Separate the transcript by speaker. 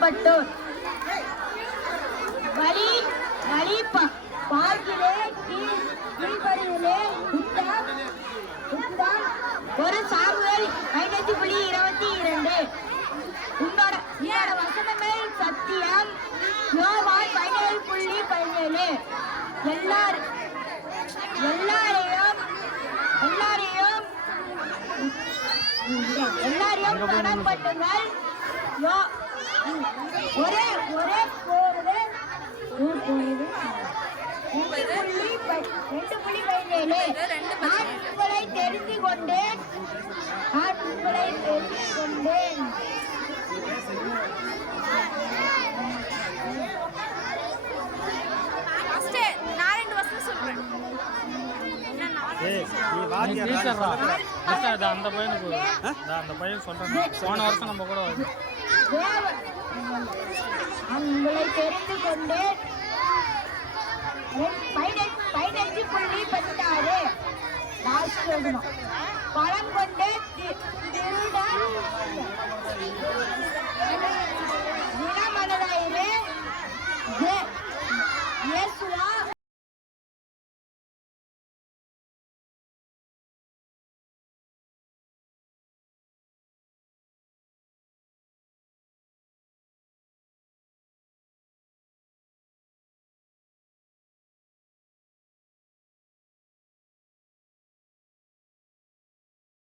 Speaker 1: பட்டோர் வழி வழி பார்க்கிலே கீழ் கீழ்படியிலே உத்தம் உத்தம் ஒரு சாமுவேல் ஐநூத்தி புள்ளி இருபத்தி இரண்டு. உன்னோட உன்னோட வசனங்கள் சத்தியம். யோவான் பதினேழு புள்ளி பதினேழு. எல்லார் எல்லாரையும் எல்லாரையும் எல்லாரையும் கடன் பண்ணுங்கள் யோ- ஒரே ஒரே போறது ரெண்டு புள்ளி ப- ரெண்டு புள்ளி பதினேழு உங்களை தெரிந்து கொண்டேன் தெரிந்து
Speaker 2: சொல்றேன்.
Speaker 3: அந்த பையனுக்கு அந்த பையன் சொல்கிறேன் போன வருஷம் நம்ம கூட
Speaker 1: உங்களை தெரிந்து கொண்டேன் பதினஞ்சு புள்ளி பதினாறு. லாஸ்ட் எழுதணும் பழம் கொண்டு திருடன்